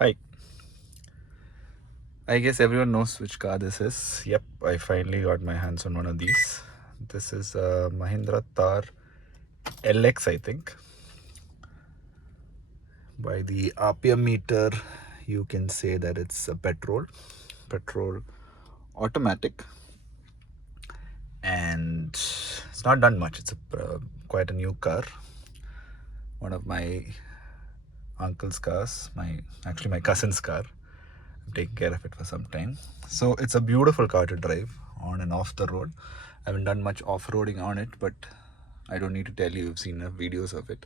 Hi. I guess everyone knows which car this is. Yep, I finally got my hands on one of these. This is a Mahindra Thar LX, I think. By the RPM meter, you can say that it's a petrol automatic, and it's not done much. It's quite a new car. One of my uncle's cars, actually my cousin's car. I'm taking care of it for some time. So it's a beautiful car to drive on and off the road. I haven't done much off-roading on it, but I don't need to tell you, you've seen enough videos of it.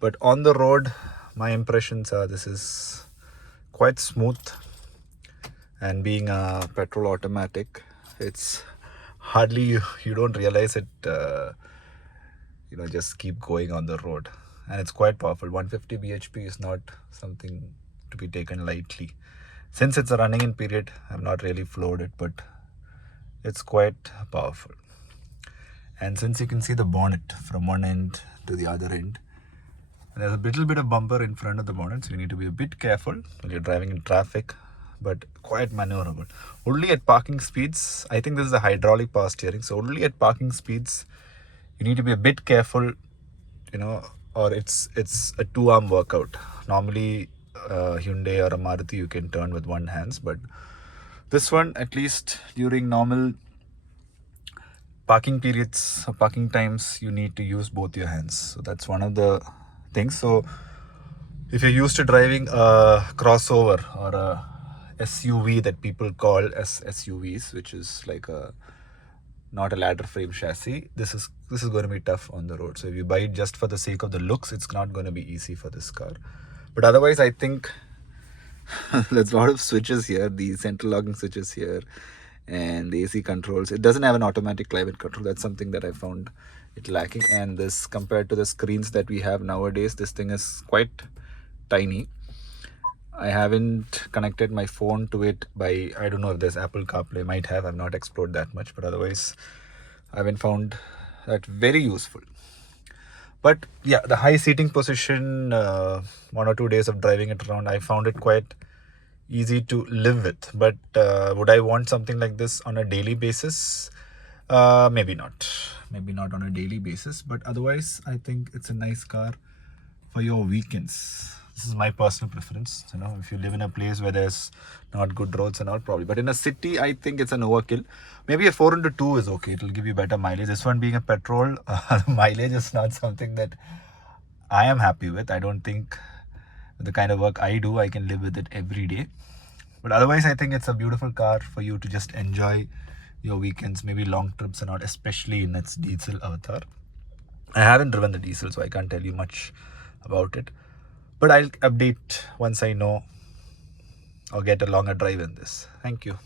But on the road, my impressions are this is quite smooth, and being a petrol automatic, it's hardly you don't realize it, just keep going on the road. And it's quite powerful. 150 bhp is not something to be taken lightly. Since it's a running in period, I've not really floored it, but it's quite powerful. And since you can see the bonnet from one end to the other end, there's a little bit of bumper in front of the bonnet, so you need to be a bit careful when you're driving in traffic, but quite maneuverable. Only at parking speeds, I think this is a hydraulic power steering, so only at parking speeds, you need to be a bit careful, or it's a two-arm workout. Normally, Hyundai or a Maruti, you can turn with one hand, but this one, at least during normal parking periods or parking times, you need to use both your hands. So that's one of the things. So if you're used to driving a crossover or a SUV that people call as SUVs, which is like not a ladder frame chassis, this is going to be tough on the road. So if you buy it just for the sake of the looks, it's not going to be easy for this car. But otherwise, I think there's a lot of switches here, the central locking switches here, and the AC controls. It doesn't have an automatic climate control. That's something that I found it lacking. And this, compared to the screens that we have nowadays, this thing is quite tiny. I haven't connected my phone to it I don't know if there's Apple CarPlay. Might have. I've not explored that much, but otherwise I haven't found that very useful. But yeah, the high seating position, 1 or 2 days of driving it around, I found it quite easy to live with. But would I want something like this on a daily basis? Maybe not. Maybe not on a daily basis. But otherwise, I think it's a nice car for your weekends. This is my personal preference. If you live in a place where there's not good roads and all, probably. But in a city, I think it's an overkill. Maybe a 4x2 is okay. It'll give you better mileage. This one being a petrol, mileage is not something that I am happy with. I don't think with the kind of work I do, I can live with it every day. But otherwise, I think it's a beautiful car for you to just enjoy your weekends, maybe long trips and all, especially in its diesel avatar. I haven't driven the diesel, so I can't tell you much about it. But I'll update once I know or get a longer drive in this. Thank you.